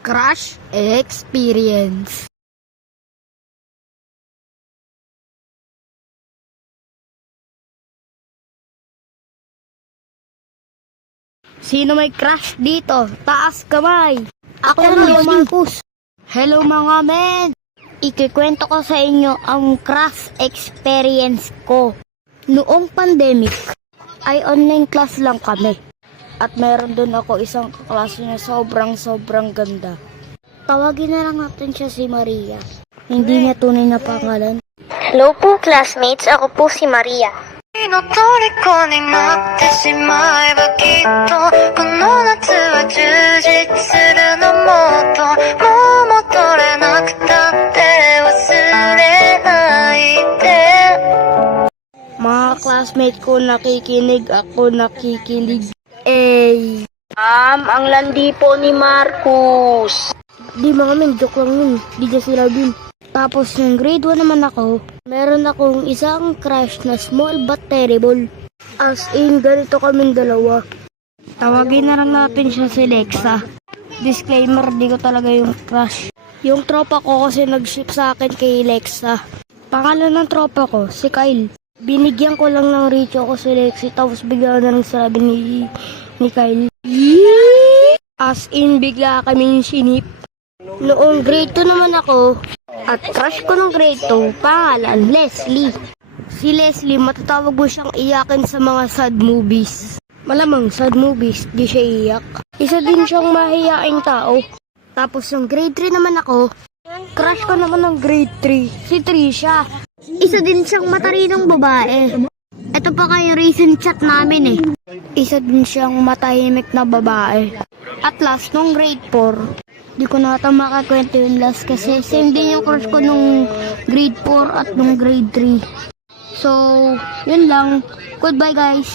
Crush Experience. Sino may crush dito? Taas kamay! Ako na, Marcus. Hello mga men! Ikikwento ko sa inyo ang crush experience ko. Noong pandemic, ay online class lang kami. At meron doon ako isang klase na sobrang ganda. Tawagin na lang natin siya si Maria. Hindi niya tunay na pangalan. Hello po classmates, ako po si Maria. の虜になってしまえばきっとこの夏は充実するのもっともう戻れなくたって忘れないで Mga classmate ko nakikinig, ako nakikilig. Ang landi po ni Marcus. Di mga men, joke lang yun. Di niya sila din. Tapos yung grade 1 naman ako, meron akong isang crush na small but terrible. As in, ganito kaming dalawa. Tawagin na lang natin siya si Lexa. Disclaimer, di ko talaga yung crush. Yung tropa ko kasi nag-ship sa akin kay Lexa. Pangalan ng tropa ko, si Kyle. Binigyan ko lang ng Richo ko si Lexi, tapos bigla na lang sabi ni Kyle. As in, bigla kaming sinip. Noong grade 2 naman ako, at crush ko ng grade 2, pangalan, Leslie. Si Leslie, matatawag mo siyang iyakin sa mga sad movies. Malamang sad movies, di siya iyak. Isa din siyang mahiyaing tao. Tapos yung grade 3 naman ako, crush ko naman ng grade 3, si Trisha. Isa din siyang matalinong babae. Ito pa kaya recent chat namin eh. Isa din siyang matahimik na babae. At last, nung grade 4, di ko na ito makakwento yung last kasi same din yung crush ko nung grade 4 at nung grade 3. So, yun lang. Goodbye guys.